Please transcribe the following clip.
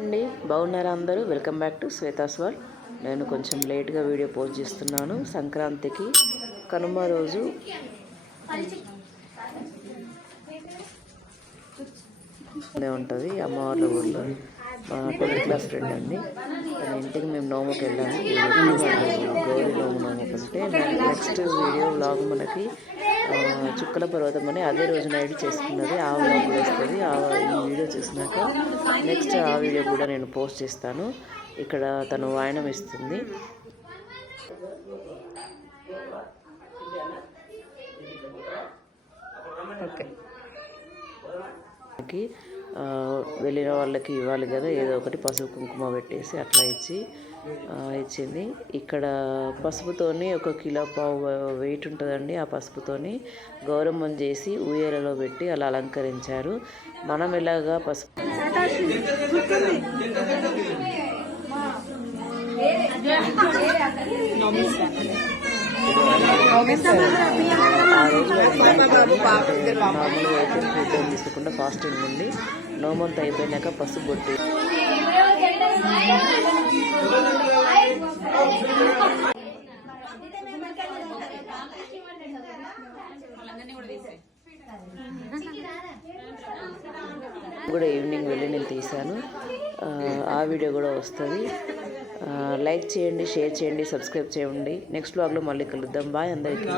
అండి బాగున్నారా అందరూ? Welcome back to Shweta's world. నేను కొంచెం లేట్గా వీడియో పోస్ట్ చేస్తున్నాను. సంక్రాంతికి కనుమ రోజు ఉంటుంది అమ్మవార్ల ఊళ్ళో. మా 10th క్లాస్ ఫ్రెండ్ అండి, తన ఇంటికి మేము నోముకి వెళ్ళాము. గౌరీ నోముకుంటే నెక్స్ట్ వీడియో వ్లాగ్ మనకి చుక్కల పర్వతం అని అదే రోజు నైట్ చేసుకున్నది. ఆ వ్లాగ్ కూడా వస్తుంది. ఈ వీడియో చూసినాక నెక్స్ట్ ఆ వీడియో కూడా నేను పోస్ట్ చేస్తాను. ఇక్కడ తను వాయనం ఇస్తుంది. వెళ్ళిన వాళ్ళకి ఇవ్వాలి కదా, ఏదో ఒకటి పసుపు కుంకుమ పెట్టేసి అట్లా ఇచ్చింది. ఇక్కడ పసుపుతోని 1 కిలో పావు వెయిట్ ఉంటుందండి. ఆ పసుపుతోని గౌరమ్మని చేసి ఊయలలో పెట్టి అలా అలంకరించారు. మనం ఎలాగా పసుపు నార్మల్గా అయితే ఫుడ్ తీసుకోకుండా ఫాస్టింగ్ ఉండి నోమంతా అయిపోయినాక పసుపు కొట్టి కూడా ఈవినింగ్ వెళ్ళి నేను తీశాను. ఆ వీడియో కూడా వస్తుంది. లైక్ చేయండి, షేర్ చేయండి, సబ్స్క్రైబ్ చేయండి. నెక్స్ట్ వ్లాగ్లో మళ్ళీ కలుద్దాం. బాయ్ అందరికీ.